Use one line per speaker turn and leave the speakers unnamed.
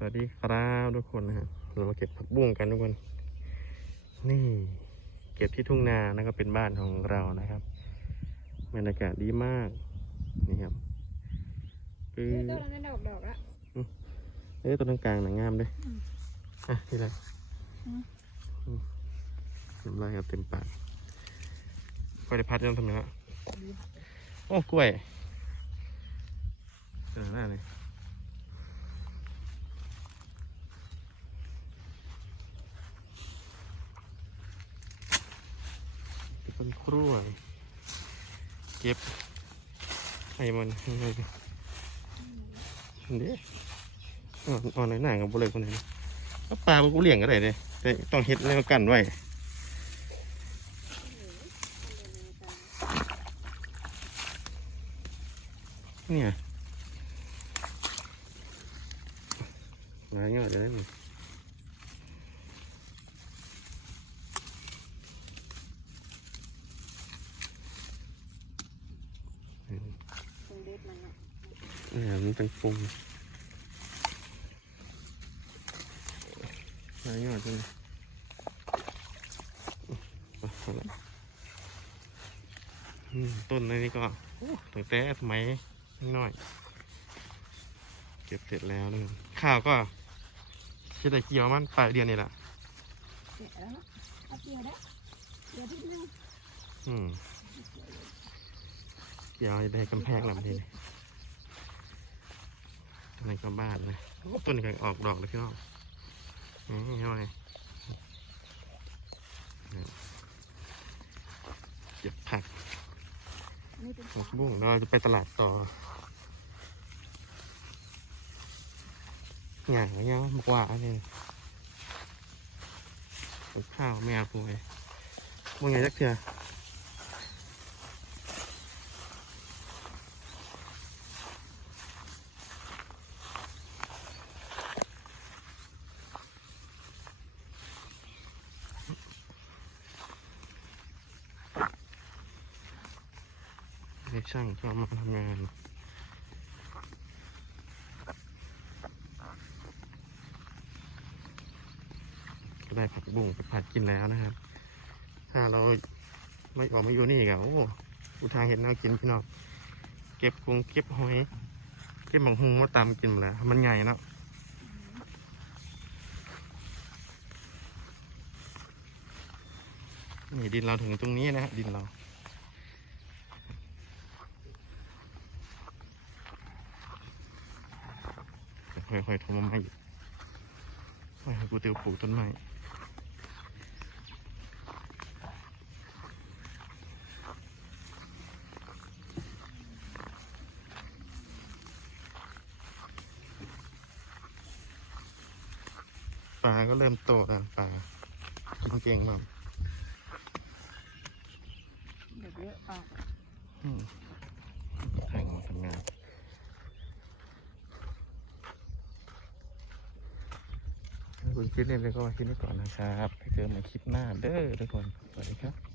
สวัสดีครับทุกคนนะฮะเรามาเก็บผักบุ้งกันทุกคน นี่ เก็บที่ทุ่งนานะครับเป็นบ้านของเรานะครับบรรยากาศดีมาก นี่ครับคือ
นี่ต้นนั้นดอกดอกละ
เอ้ยต้นกลางๆหนังงามด้วย
อืม
อะนี่แหละ
อืม
อืมเรียบร้อยครับเต็มปากกล้วยได้พัดยังทำยังไงโอ้กล้วยเจอหน้าเลยต้น กล้วย เก็บให้มันนดิเด้อ่อนอ่อนหน่อยๆกับบุเลยคนนี้ปลาพวกกูเลี้ยงก็ได้เลยแต่ต้องเฮ็ดแล้วกันไว้เนี่ยหลายยอดเลยนี่
ตรงเด็ดมันอะ
เนี่ยมันเป็นฟุงหลายยอดเลยอะเอาละอืมต้นในนี้ก็โอ้ตั้งแต่สมัยน้อยๆเก็บเสร็จแล้วนะครับข้าวก็จะได้เกี่ยวมันปลายเดือนนี่แหละ
แกะแล้วเนาะเอาเกี่ยวได้เกี่ยวที่นึง
อืมเกี่ยวจะได้กำแพงลำทีนี้ อะไรก็บ้านเลยต้นนี้ก็ออกดอกแล้วพี่น้องนี่เอาไงเก็บผัก
อันนี้เป็น
ผักบุ้งเราจะไปตลาดต่อหยางเงี้ยมากว่าอันนี้กับข้าวไม่เอาคุยมึงไงจักเถื่อ เด็กช่างก็มาทำงานก็ได้ผักบุ้งไปผัดกินแล้วนะครับ ถ้าเราไม่ออกมาอยู่นี่ก็โอ้อุทางเห็นแนวกินพี่น้องเก็บกุ้งเก็บหอยเก็บบังฮุงมาตำกินหมดแล้ว มันใหญ่เนาะนี่ดินเราถึงตรงนี้นะฮะดินเรา ค่อยๆทำมาใหม่ค่อยๆกูเตียวปลูกต้นไม้ปลาก็เริ่มโตแล้วปลาเก่งมาก
เด็กเยอะป่ะ
อืมทางมาทำงาน ถ้า คุณคิดเล่นเลยก็มาคิดไว้ก่อนนะครับไปเจอกันใหม่คลิปหน้าเด้อทุกคนสวัสดีครับ